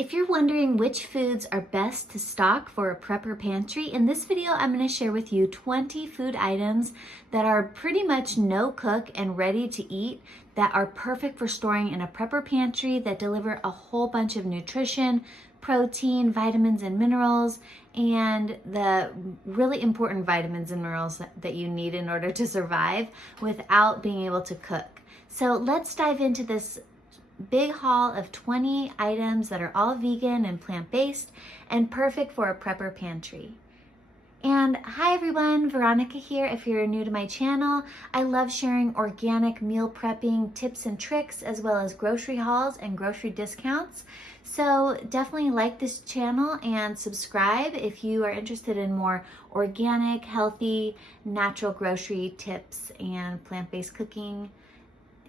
If you're wondering which foods are best to stock for a prepper pantry, in this video I'm going to share with you 20 food items that are pretty much no cook and ready to eat that are perfect for storing in a prepper pantry that deliver a whole bunch of nutrition, protein, vitamins and minerals, and the really important vitamins and minerals that you need in order to survive without being able to cook. So let's dive into this big haul of 20 items that are all vegan and plant-based and perfect for a prepper pantry. And hi everyone, Veronica here. If you're new to my channel, I love sharing organic meal prepping tips and tricks as well as grocery hauls and grocery discounts. So definitely like this channel and subscribe if you are interested in more organic, healthy, natural grocery tips and plant-based cooking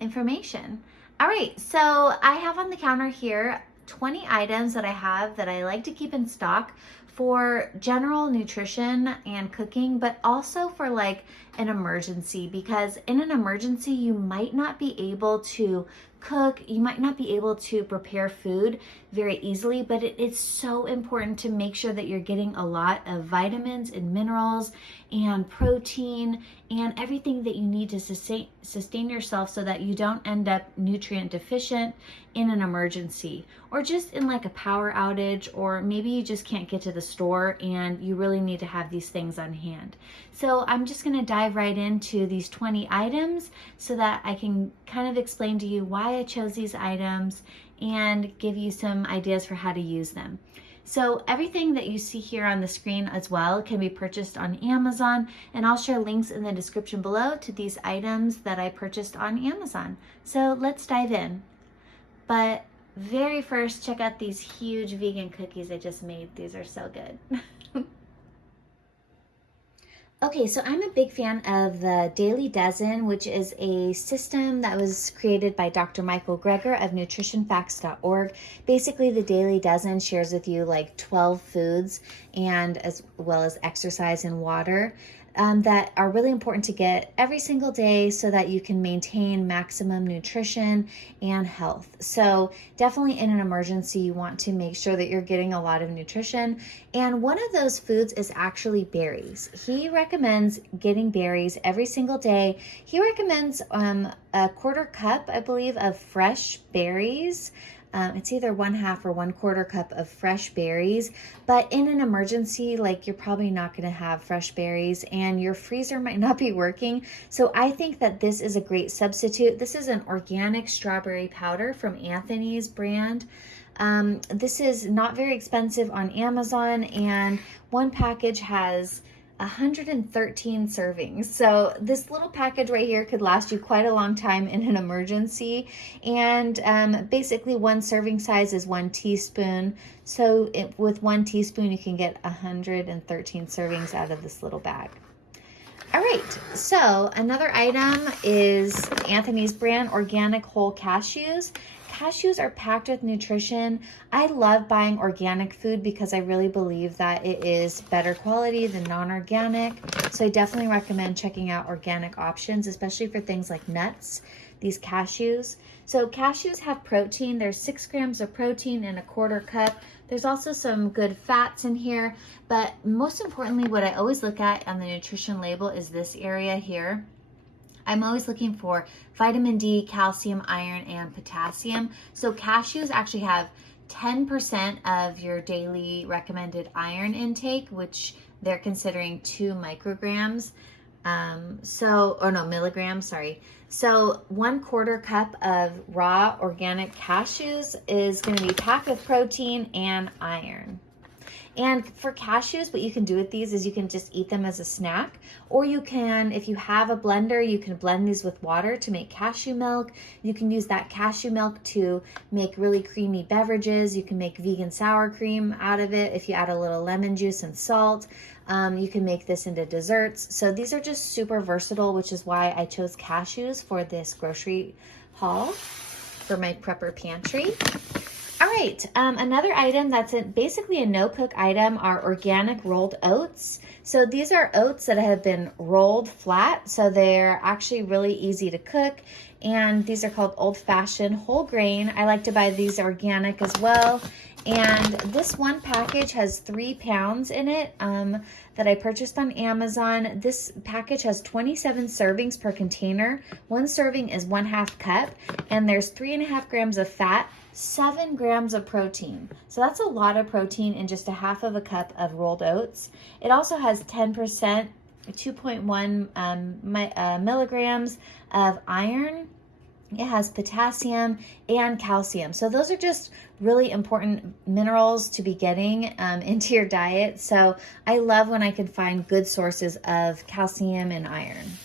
information. All right, so I have on the counter here 20 items that I like to keep in stock for general nutrition and cooking, but also for like an emergency, because in an emergency you might not be able to cook, you might not be able to prepare food very easily, but it is so important to make sure that you're getting a lot of vitamins and minerals and protein and everything that you need to sustain yourself so that you don't end up nutrient deficient in an emergency, or just in like a power outage, or maybe you just can't get to the store and you really need to have these things on hand. So I'm just going to dive right into these 20 items so that I can kind of explain to you why I chose these items and give you some ideas for how to use them. So everything that you see here on the screen as well can be purchased on Amazon, and I'll share links in the description below to these items that I purchased on Amazon. So let's dive in. But very first, check out these huge vegan cookies I just made. These are so good. Okay, so I'm a big fan of the Daily Dozen, which is a system that was created by Dr. Michael Greger of nutritionfacts.org. Basically, the Daily Dozen shares with you like 12 foods and as well as exercise and water that are really important to get every single day so that you can maintain maximum nutrition and health. So definitely in an emergency, you want to make sure that you're getting a lot of nutrition. And one of those foods is actually berries. He recommends getting berries every single day. He recommends a quarter cup, I believe, of fresh berries. It's either 1/2 or 1/4 cup of fresh berries, but in an emergency, like you're probably not going to have fresh berries and your freezer might not be working. So I think that this is a great substitute. This is an organic strawberry powder from Anthony's brand. This is not very expensive on Amazon, and one package has 113 servings. So this little package right here could last you quite a long time in an emergency. And basically one serving size is 1 teaspoon. So with 1 teaspoon, you can get 113 servings out of this little bag. All right, so another item is Anthony's brand organic whole cashews. Cashews are packed with nutrition. I love buying organic food because I really believe that it is better quality than non-organic. So I definitely recommend checking out organic options, especially for things like nuts, these cashews. So cashews have protein. There's 6 grams of protein in a quarter cup. There's also some good fats in here, but most importantly, what I always look at on the nutrition label is this area here. I'm always looking for vitamin D, calcium, iron, and potassium. So cashews actually have 10% of your daily recommended iron intake, which they're considering 2 micrograms. Milligrams, sorry. So 1/4 cup of raw organic cashews is going to be packed with protein and iron. And for cashews, what you can do with these is you can just eat them as a snack, or you can, if you have a blender, you can blend these with water to make cashew milk. You can use that cashew milk to make really creamy beverages. You can make vegan sour cream out of it if you add a little lemon juice and salt. You can make this into desserts. So these are just super versatile, which is why I chose cashews for this grocery haul for my prepper pantry. All right, another item that's basically a no-cook item are organic rolled oats. So these are oats that have been rolled flat, so they're actually really easy to cook, and these are called old-fashioned whole grain. I like to buy these organic as well. And this one package has 3 pounds in it that I purchased on Amazon. This package has 27 servings per container. One serving is 1/2 cup, and there's 3.5 grams of fat, 7 grams of protein. So that's a lot of protein in just 1/2 of a cup of rolled oats. It also has 10%, 2.1 milligrams of iron. It has potassium and calcium. So those are just really important minerals to be getting into your diet. So I love when I can find good sources of calcium and iron.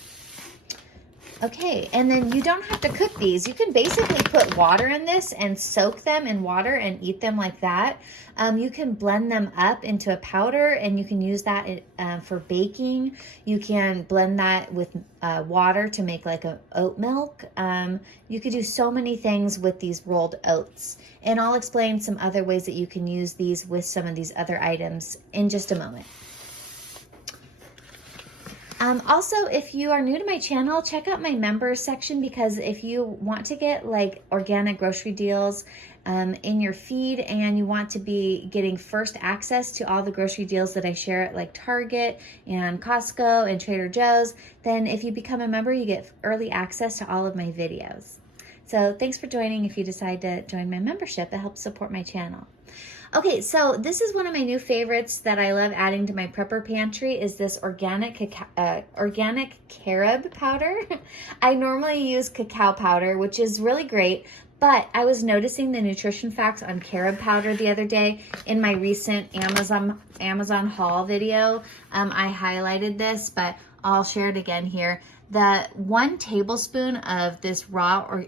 Okay, and then you don't have to cook these. You can basically put water in this and soak them in water and eat them like that. You can blend them up into a powder, and you can use that for baking. You can blend that with water to make like a oat milk. You could do so many things with these rolled oats. And I'll explain some other ways that you can use these with some of these other items in just a moment. Also, if you are new to my channel, check out my members section, because if you want to get like organic grocery deals in your feed, and you want to be getting first access to all the grocery deals that I share at like Target and Costco and Trader Joe's, then if you become a member, you get early access to all of my videos. So thanks for joining. If you decide to join my membership, it helps support my channel. Okay, so this is one of my new favorites that I love adding to my prepper pantry, is this organic Carob powder. I normally use cacao powder, which is really great, but I was noticing the nutrition facts on Carob powder the other day in my recent Amazon haul video. I highlighted this, but I'll share it again here. The 1 tablespoon of this raw, or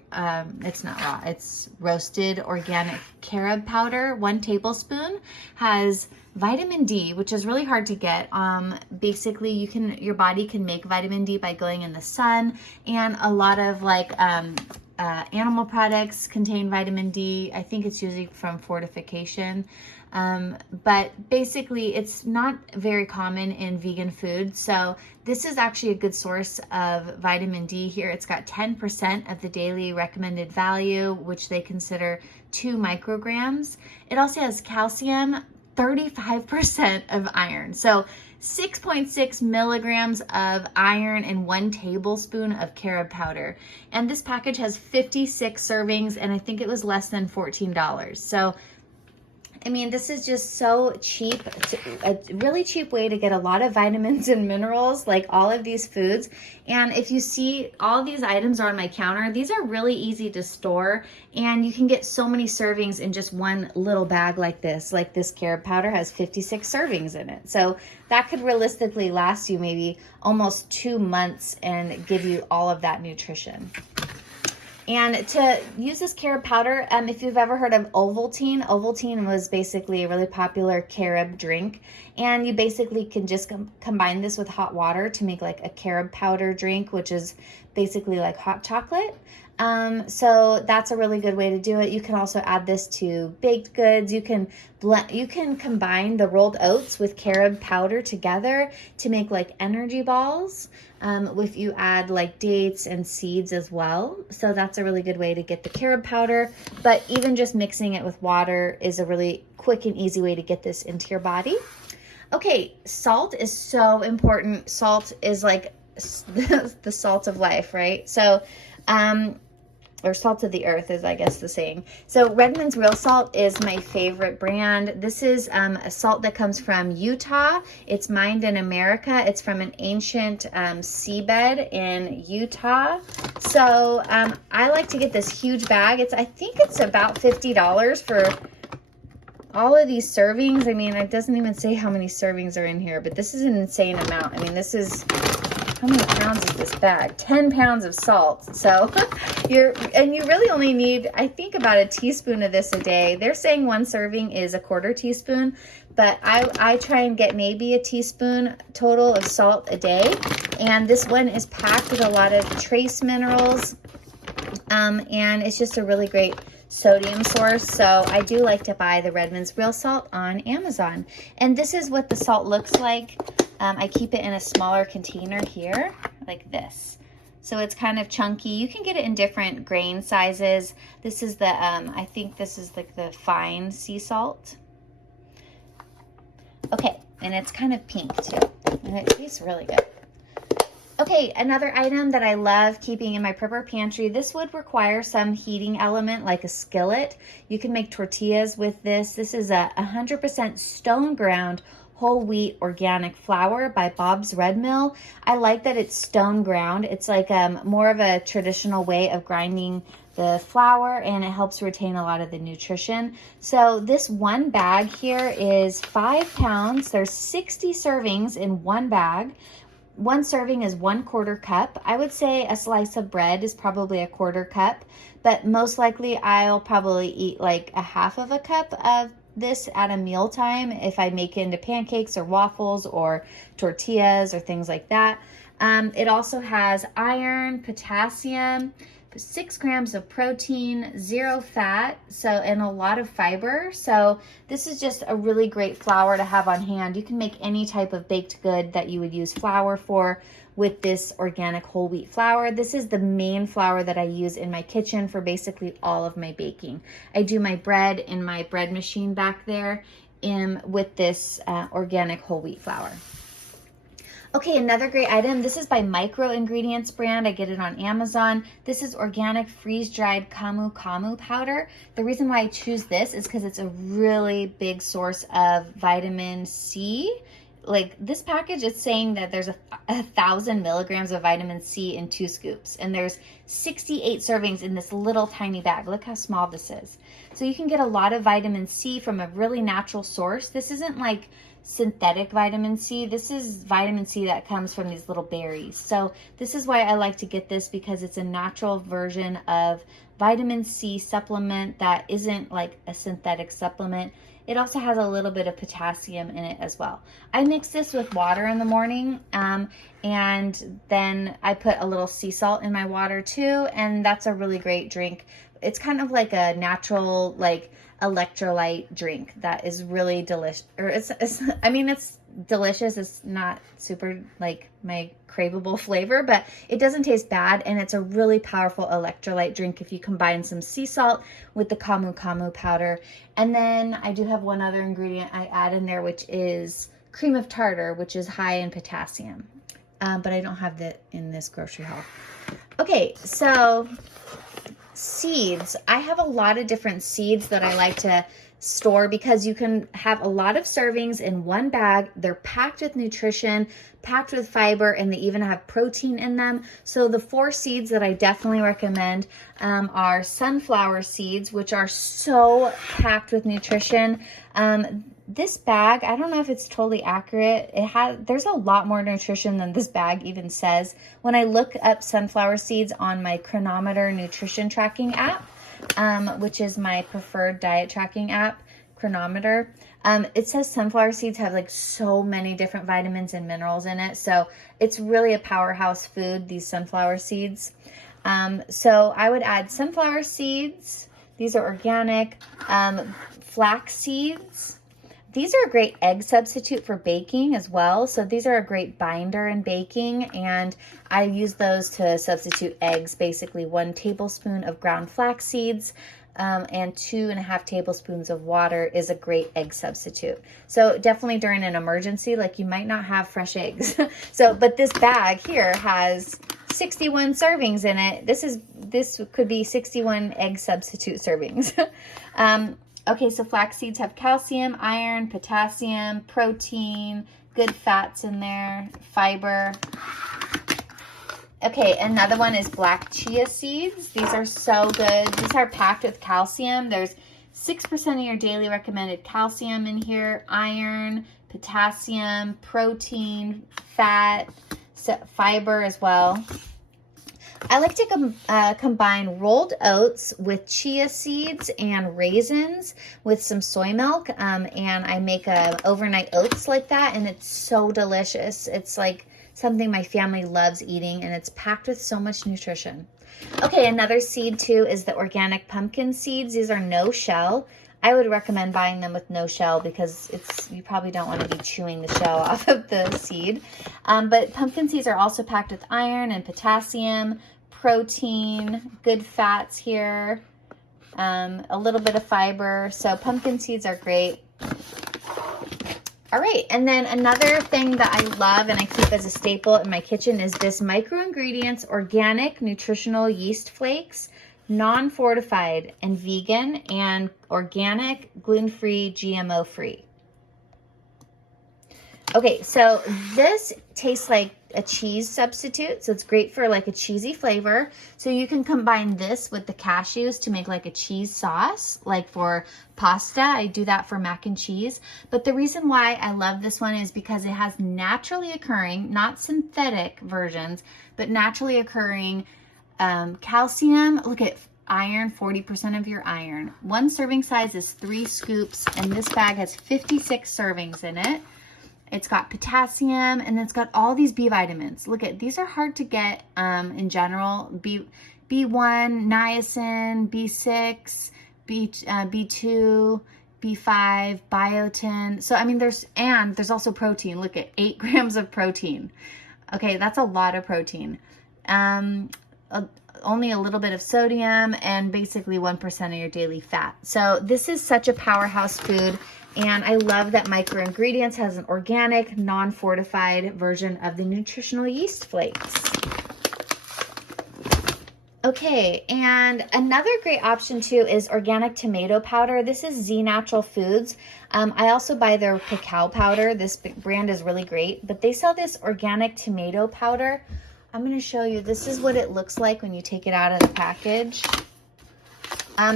it's not raw, it's roasted organic Carob powder, 1 tablespoon, has vitamin D, which is really hard to get. Basically, your body can make vitamin D by going in the sun, and a lot of like animal products contain vitamin D. I think it's usually from fortification. But basically it's not very common in vegan food. So this is actually a good source of vitamin D here. It's got 10% of the daily recommended value, which they consider 2 micrograms. It also has calcium, 35% of iron. So 6.6 milligrams of iron and 1 tablespoon of Carob powder. And this package has 56 servings, and I think it was less than $14. So I mean, this is just so cheap. It's a really cheap way to get a lot of vitamins and minerals, like all of these foods. And if you see, all these items are on my counter. These are really easy to store, and you can get so many servings in just one little bag like this. Like this Carob powder has 56 servings in it. So that could realistically last you maybe almost 2 months and give you all of that nutrition. And to use this Carob powder, if you've ever heard of Ovaltine, Ovaltine was basically a really popular Carob drink. And you basically can just combine this with hot water to make like a Carob powder drink, which is basically like hot chocolate. So that's a really good way to do it. You can also add this to baked goods. You can combine the rolled oats with Carob powder together to make like energy balls. If you add like dates and seeds as well. So that's a really good way to get the Carob powder. But even just mixing it with water is a really quick and easy way to get this into your body. Okay, salt is so important. Salt is like the salt of life, right? So, or salt of the earth is, I guess, the saying. So Redmond's real salt is my favorite brand. This is a salt that comes from Utah. It's mined in America. It's from an ancient seabed in Utah. So I like to get this huge bag. I think it's about $50 for all of these servings. I mean, it doesn't even say how many servings are in here, but this is an insane amount. I mean, this is, how many pounds is this bag? 10 pounds of salt. So you really only need, I think, about a teaspoon of this a day. They're saying 1 serving is a 1/4 teaspoon, but I try and get maybe a teaspoon total of salt a day. And this one is packed with a lot of trace minerals, and it's just a really great sodium source. So I do like to buy the Redmond's real salt on Amazon. And this is what the salt looks like. I keep it in a smaller container here, like this. So it's kind of chunky. You can get it in different grain sizes. This is the, I think this is like the fine sea salt. Okay, and it's kind of pink too. And it tastes really good. Okay, another item that I love keeping in my prepper pantry, this would require some heating element like a skillet. You can make tortillas with this. This is a 100% stone ground whole wheat organic flour by Bob's Red Mill. I like that it's stone ground. It's like more of a traditional way of grinding the flour, and it helps retain a lot of the nutrition. So this one bag here is 5 pounds. There's 60 servings in one bag. One serving is 1/4 cup. I would say a slice of bread is probably a 1/4 cup, but most likely I'll probably eat like a 1/2 cup of this at a mealtime if I make it into pancakes or waffles or tortillas or things like that. It also has iron, potassium, 6 grams of protein, 0 fat, and a lot of fiber. So this is just a really great flour to have on hand. You can make any type of baked good that you would use flour for with this organic whole wheat flour. This is the main flour that I use in my kitchen for basically all of my baking. I do my bread in my bread machine back there with this organic whole wheat flour. Okay, another great item. This is by Micro Ingredients brand. I get it on Amazon. This is organic freeze-dried Camu powder. The reason why I choose this is because it's a really big source of vitamin C. Like this package, it's saying that there's 1,000 milligrams of vitamin C in 2 scoops, and there's 68 servings in this little tiny bag. Look how small this is. So you can get a lot of vitamin C from a really natural source. This isn't like synthetic vitamin C. This is vitamin C that comes from these little berries. So this is why I like to get this, because it's a natural version of vitamin C supplement that isn't like a synthetic supplement. It also has a little bit of potassium in it as well. I mix this with water in the morning, and then I put a little sea salt in my water too, and that's a really great drink. It's kind of like a natural, like, electrolyte drink that is really delicious. Or it's delicious. It's not super like my craveable flavor, but it doesn't taste bad, and it's a really powerful electrolyte drink if you combine some sea salt with the Camu powder. And then I do have one other ingredient I add in there, which is cream of tartar, which is high in potassium, but I don't have that in this grocery haul. Okay, so seeds. I have a lot of different seeds that I like to store because you can have a lot of servings in one bag. They're packed with nutrition, packed with fiber, and they even have protein in them. So the 4 seeds that I definitely recommend are sunflower seeds, which are so packed with nutrition. This bag, I don't know if it's totally accurate. There's a lot more nutrition than this bag even says. When I look up sunflower seeds on my Chronometer nutrition tracking app, which is my preferred diet tracking app, Chronometer, it says sunflower seeds have like so many different vitamins and minerals in it. So it's really a powerhouse food, these sunflower seeds. So I would add sunflower seeds. These are organic. Flax seeds. These are a great egg substitute for baking as well. So these are a great binder in baking, and I use those to substitute eggs. Basically 1 tablespoon of ground flax seeds and 2.5 tablespoons of water is a great egg substitute. So definitely during an emergency, like you might not have fresh eggs. But this bag here has 61 servings in it. This could be 61 egg substitute servings. Okay, so flax seeds have calcium, iron, potassium, protein, good fats in there, fiber. Okay, another one is black chia seeds. These are so good. These are packed with calcium. There's 6% of your daily recommended calcium in here, iron, potassium, protein, fat, fiber as well. I like to combine rolled oats with chia seeds and raisins with some soy milk, and I make overnight oats like that, and it's so delicious. It's like something my family loves eating, and it's packed with so much nutrition. Okay, another seed too is the organic pumpkin seeds. These are no shell. I would recommend buying them with no shell because you probably don't want to be chewing the shell off of the seed. But pumpkin seeds are also packed with iron and potassium, protein, good fats here, a little bit of fiber. So pumpkin seeds are great. All right, and then another thing that I love and I keep as a staple in my kitchen is this micro ingredients organic nutritional yeast flakes, non-fortified and vegan and organic, gluten-free, GMO-free. Okay, so this tastes like a cheese substitute, so it's great for like a cheesy flavor. So you can combine this with the cashews to make like a cheese sauce, like for pasta. I do that for mac and cheese. But the reason why I love this one is because it has naturally occurring, not synthetic versions, but naturally occurring calcium. Look at iron, 40% of your iron. One serving size is 3 scoops, and this bag has 56 servings in it. It's got potassium, and it's got all these B vitamins. Look at, these are hard to get in general. B1, niacin, B6, B2, B5, biotin. So, I mean, there's also protein. Look at 8 grams of protein. Okay, that's a lot of protein. Only a little bit of sodium and basically 1% of your daily fat. So this is such a powerhouse food. And I love that Micro Ingredients has an organic, non-fortified version of the nutritional yeast flakes. Okay, and another great option too is organic tomato powder. This is Z Natural Foods. I also buy their cacao powder. This brand is really great, but they sell this organic tomato powder. I'm going to show you. This is what it looks like when you take it out of the package.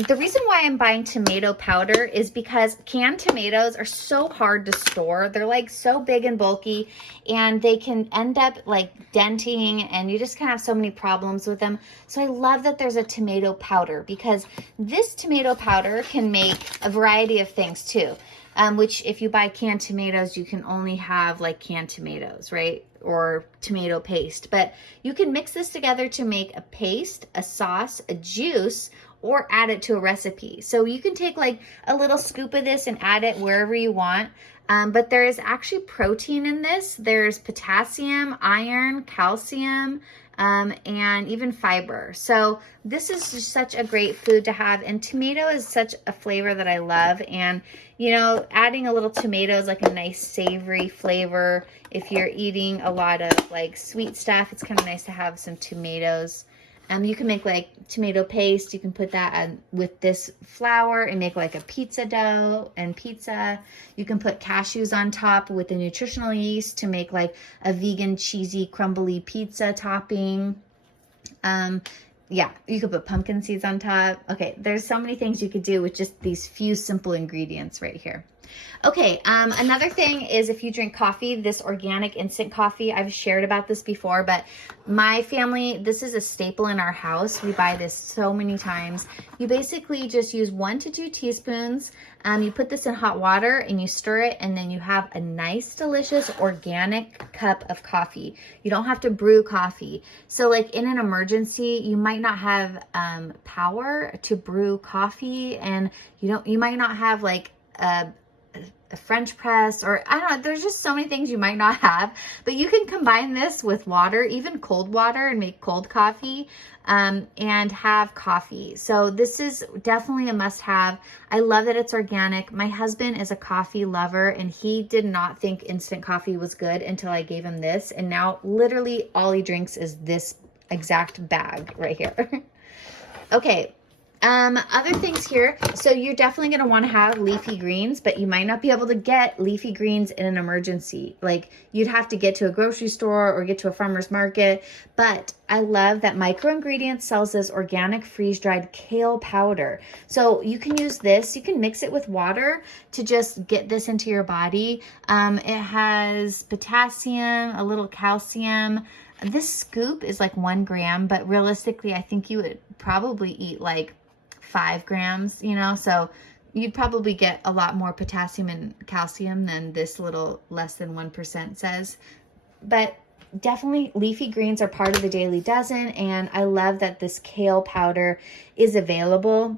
The reason why I'm buying tomato powder is because canned tomatoes are so hard to store. They're like so big and bulky, and they can end up like denting, and you just kind of have so many problems with them. So I love that there's a tomato powder, because this tomato powder can make a variety of things too. Which if you buy canned tomatoes, you can only have like canned tomatoes, right? Or tomato paste. But you can mix this together to make a paste, a sauce, a juice, or add it to a recipe. So you can take like a little scoop of this and add it wherever you want. But there is actually protein in this. There's potassium, iron, calcium, and even fiber. So this is just such a great food to have. And tomato is such a flavor that I love. And, you know, adding a little tomato is like a nice savory flavor. If you're eating a lot of like sweet stuff, it's kind of nice to have some tomatoes. You can make like tomato paste. You can put that with this flour and make like a pizza dough and pizza. You can put cashews on top with the nutritional yeast to make like a vegan cheesy crumbly pizza topping. Yeah, you could put pumpkin seeds on top. Okay, there's so many things you could do with just these few simple ingredients right here. Okay, another thing is if you drink coffee, this organic instant coffee, I've shared about this before, but my family, this is a staple in our house. We buy this so many times. You basically just use 1 to 2 teaspoons. You put this in hot water and you stir it, and then you have a nice, delicious, organic cup of coffee. You don't have to brew coffee. So like in an emergency, you might not have power to brew coffee, and you might not have like a French press, or I don't know, there's just so many things you might not have, but you can combine this with water, even cold water, and make cold coffee and have coffee. So this is definitely a must-have. I love that it's organic. My husband is a coffee lover, and he did not think instant coffee was good until I gave him this, and now literally all he drinks is this exact bag right here. Okay. Other things here. So you're definitely going to want to have leafy greens, but you might not be able to get leafy greens in an emergency. Like you'd have to get to a grocery store or get to a farmer's market. But I love that Micro Ingredients sells this organic freeze-dried kale powder. So you can use this. You can mix it with water to just get this into your body. It has potassium, a little calcium. This scoop is like 1 gram, but realistically, I think you would probably eat like 5 grams, you know, so you'd probably get a lot more potassium and calcium than this little less than 1% says. But definitely leafy greens are part of the daily dozen, and I love that this kale powder is available.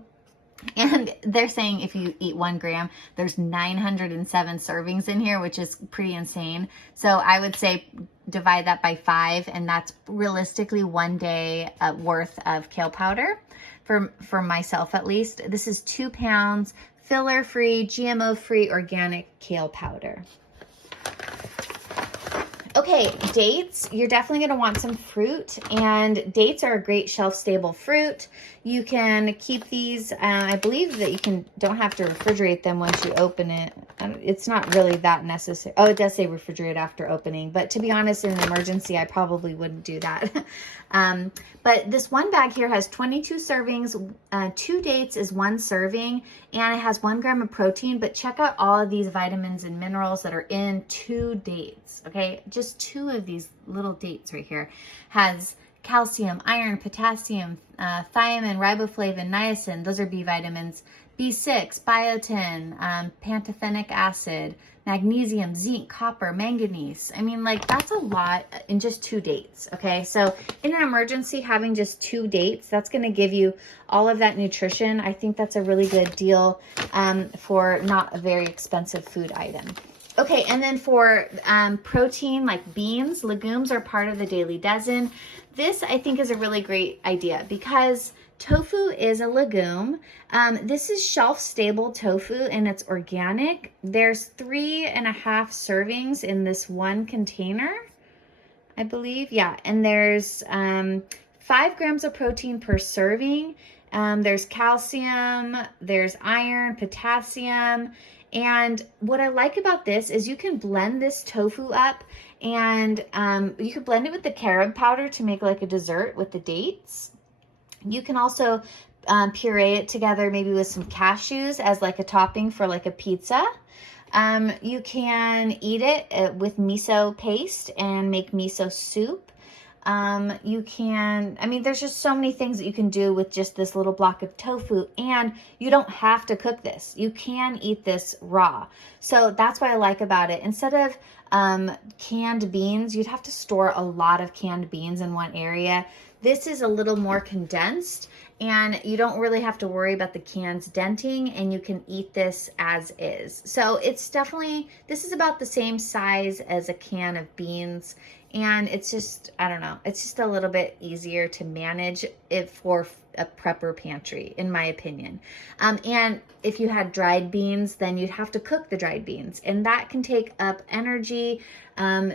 And they're saying if you eat 1 gram, there's 907 servings in here, which is pretty insane. So I would say divide that by 5, and that's realistically 1 day worth of kale powder for myself at least. This is 2 pounds, filler-free, GMO-free, organic kale powder. Okay, dates. You're definitely going to want some fruit, and dates are a great shelf-stable fruit. You can keep these, I believe that you don't have to refrigerate them once you open it. It's not really that necessary. Oh, it does say refrigerate after opening, but to be honest, in an emergency, I probably wouldn't do that. But this one bag here has 22 servings. 2 dates is 1 serving, and it has 1 gram of protein, but check out all of these vitamins and minerals that are in 2 dates, okay? Just 2 of these little dates right here has calcium, iron, potassium, thiamine, riboflavin, niacin. Those are B vitamins. B6, biotin, pantothenic acid, magnesium, zinc, copper, manganese. I mean, like, that's a lot in just 2 dates, okay? So in an emergency, having just 2 dates, that's going to give you all of that nutrition. I think that's a really good deal for not a very expensive food item. Okay, and then for protein, like beans, legumes are part of the daily dozen. This, I think, is a really great idea because tofu is a legume. This is shelf-stable tofu, and it's organic. There's 3.5 servings in this one container, I believe. Yeah, and there's 5 grams of protein per serving. There's calcium, there's iron, potassium. And what I like about this is you can blend this tofu up, and you can blend it with the carob powder to make like a dessert with the dates. You can also puree it together maybe with some cashews as like a topping for like a pizza. You can eat it with miso paste and make miso soup. You can, I mean, there's just so many things that you can do with just this little block of tofu, and you don't have to cook this. You can eat this raw. So that's what I like about it. Instead of canned beans, you'd have to store a lot of canned beans in one area. This is a little more condensed, and you don't really have to worry about the cans denting, and you can eat this as is. So it's definitely, this is about the same size as a can of beans, and it's just, I don't know, it's just a little bit easier to manage it for a prepper pantry, in my opinion. And if you had dried beans, then you'd have to cook the dried beans, and that can take up energy,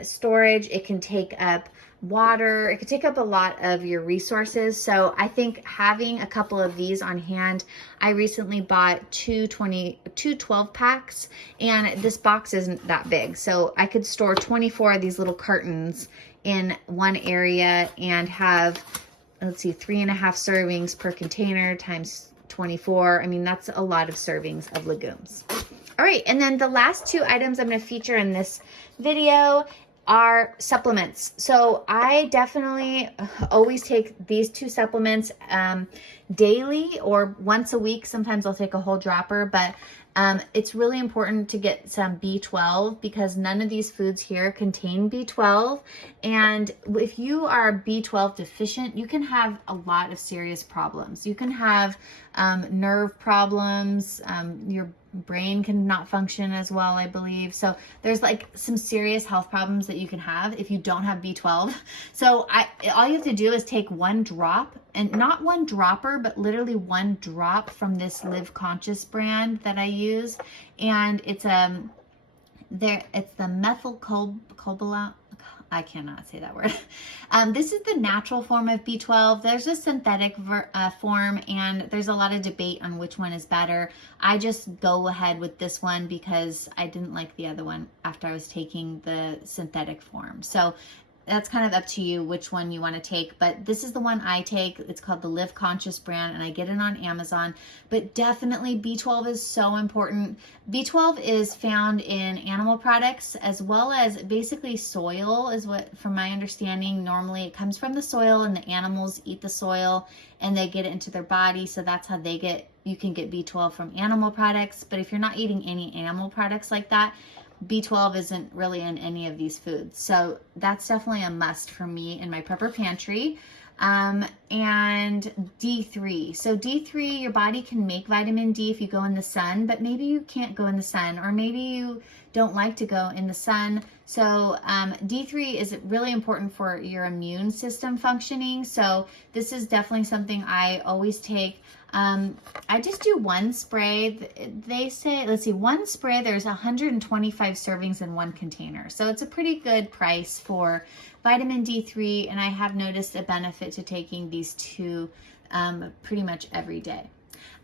storage. It can take up water. It could take up a lot of your resources. So I think having a couple of these on hand, I recently bought two 12 packs, and this box isn't that big. So I could store 24 of these little cartons in one area and have, let's see, 3.5 servings per container times 24. I mean, that's a lot of servings of legumes. All right, and then the last 2 items I'm going to feature in this video are supplements. So I definitely always take these 2 supplements daily or once a week. Sometimes I'll take a whole dropper, but it's really important to get some B12 because none of these foods here contain B12. And if you are B12 deficient, you can have a lot of serious problems. You can have nerve problems, your brain can not function as well, I believe. So there's like some serious health problems that you can have if you don't have B12. So all you have to do is take 1 drop, and not 1 dropper, but literally 1 drop from this Live Conscious brand that I use. And it's it's the methylcobalamin. I cannot say that word. This is the natural form of B12. There's a synthetic form, and there's a lot of debate on which one is better. I just go ahead with this one because I didn't like the other one after I was taking the synthetic form. So that's kind of up to you which one you want to take, but this is the one I take. It's called the Live Conscious brand, and I get it on Amazon. But definitely B12 is so important. B12 is found in animal products as well as basically soil is what, from my understanding, normally it comes from the soil, and the animals eat the soil and they get it into their body. So that's how you can get B12 from animal products. But if you're not eating any animal products like that, B12 isn't really in any of these foods. So that's definitely a must for me in my prepper pantry. and D3. So D3, your body can make vitamin D if you go in the sun, but maybe you can't go in the sun, or maybe you don't like to go in the sun. So D3 is really important for your immune system functioning. So this is definitely something I always take. I just do one spray. They say, let's see, one spray, there's 125 servings in one container. So it's a pretty good price for vitamin D3, and I have noticed a benefit to taking these two pretty much every day.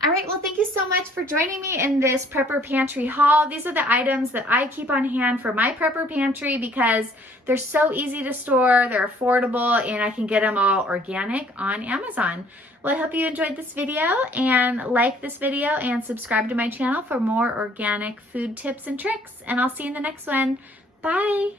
All right, well, thank you so much for joining me in this Prepper Pantry haul. These are the items that I keep on hand for my Prepper Pantry because they're so easy to store, they're affordable, and I can get them all organic on Amazon. Well, I hope you enjoyed this video, and like this video and subscribe to my channel for more organic food tips and tricks, and I'll see you in the next one. Bye.